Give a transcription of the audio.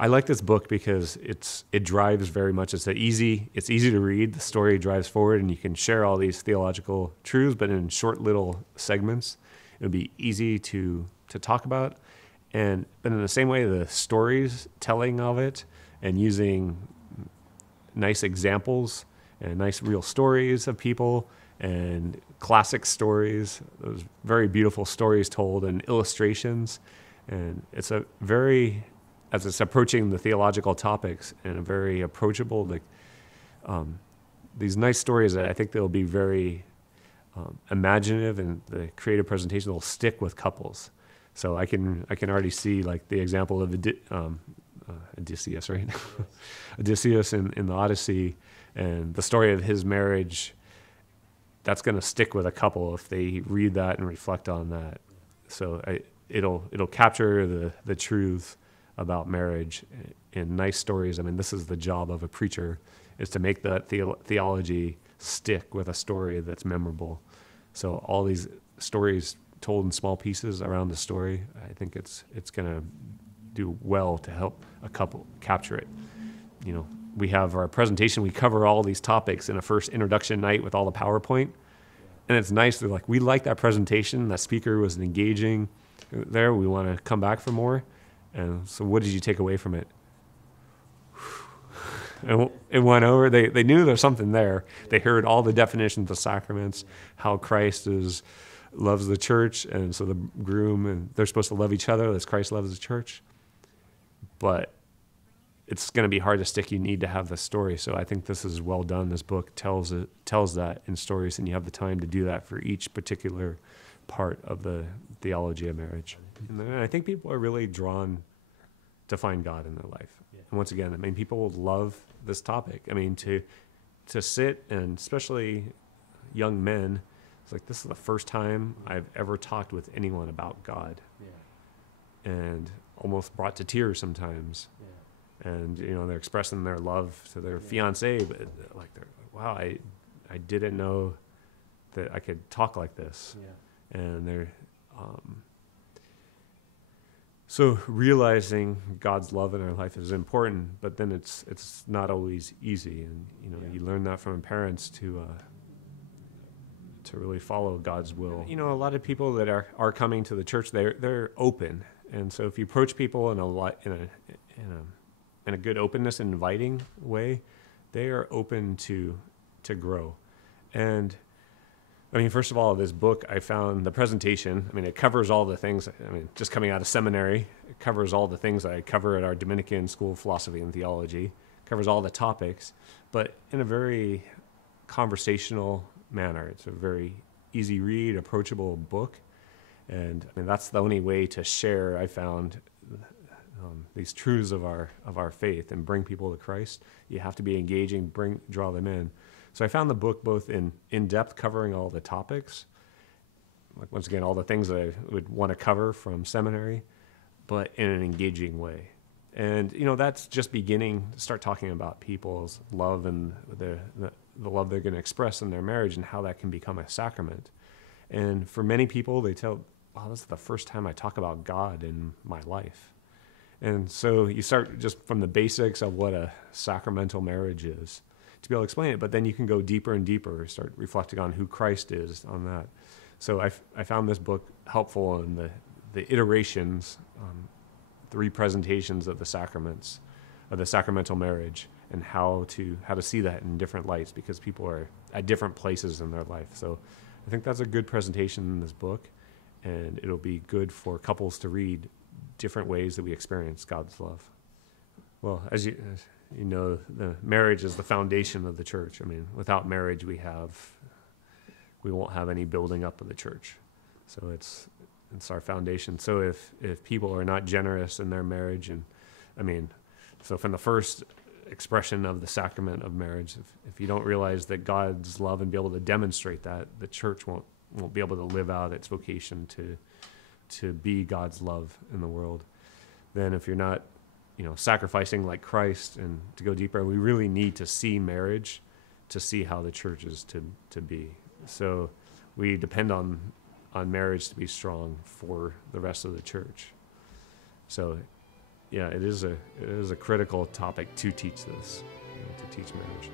I like this book because it drives very much. It's easy to read. The story drives forward, and you can share all these theological truths, but in short little segments. It would be easy to talk about, but in the same way, the stories telling of it and using nice examples and nice real stories of people and classic stories, those very beautiful stories told and illustrations, and it's a very as it's approaching the theological topics and a very approachable, these nice stories that I think they'll be very imaginative, and the creative presentation will stick with couples. So I can already see like the example of Odysseus, right? Odysseus in the Odyssey, and the story of his marriage. That's going to stick with a couple if they read that and reflect on that. So it'll capture the truth about marriage in nice stories. I mean, this is the job of a preacher, is to make that theology stick with a story that's memorable. So all these stories told in small pieces around the story, I think it's going to do well to help a couple capture it. You know, we have our presentation, we cover all these topics in a first introduction night with all the PowerPoint. And it's nice, they're like, we like that presentation, that speaker was engaging there, we want to come back for more. And so what did you take away from it? And it went over. They knew there's something there. They heard all the definitions of sacraments, how Christ loves the church, and so the groom, and they're supposed to love each other as Christ loves the church. But it's going to be hard to stick. You need to have the story. So I think this is well done. This book tells that in stories, and you have the time to do that for each particular part of the theology of marriage. And I think people are really drawn to find God in their life. Yeah. And once again, I mean, people love this topic. I mean, to sit, and especially young men, it's like, this is the first time I've ever talked with anyone about God. Yeah. And almost brought to tears sometimes. Yeah. And, you know, they're expressing their love to their fiancé, but like, wow, I didn't know that I could talk like this. Yeah. And they're, so realizing God's love in our life is important, but then it's not always easy, and you know, you learn that from parents to really follow God's will. You know, a lot of people that are coming to the church, they're open, and so if you approach people in a good openness and inviting way, they are open to grow. And I mean, first of all, this book, I found the presentation, I mean, it covers all the things, I mean, just coming out of seminary, it covers all the things I cover at our Dominican School of Philosophy and Theology, covers all the topics, but in a very conversational manner. It's a very easy read, approachable book, and I mean, that's the only way to share, I found, these truths of our faith and bring people to Christ. You have to be engaging, draw them in. So I found the book both in depth, covering all the topics, like once again, all the things that I would want to cover from seminary, but in an engaging way. And, you know, that's just beginning to start talking about people's love and the love they're going to express in their marriage and how that can become a sacrament. And for many people, they tell, wow, this is the first time I talk about God in my life. And so you start just from the basics of what a sacramental marriage is to be able to explain it, but then you can go deeper and deeper, start reflecting on who Christ is on that. So I found this book helpful in the iterations, the representations of the sacraments, of the sacramental marriage, and how to see that in different lights, because people are at different places in their life. So I think that's a good presentation in this book, and it'll be good for couples to read different ways that we experience God's love. Well, as you know, the marriage is the foundation of the church. I mean, without marriage, we won't have any building up of the church. So it's our foundation. So if people are not generous in their marriage, and I mean, so from the first expression of the sacrament of marriage, if you don't realize that God's love and be able to demonstrate that, the church won't be able to live out its vocation to be God's love in the world. Then if you're not, you know, sacrificing like Christ, and to go deeper, we really need to see marriage to see how the church is to be. So we depend on marriage to be strong for the rest of the church. So yeah, it is a critical topic to teach this, to teach marriage.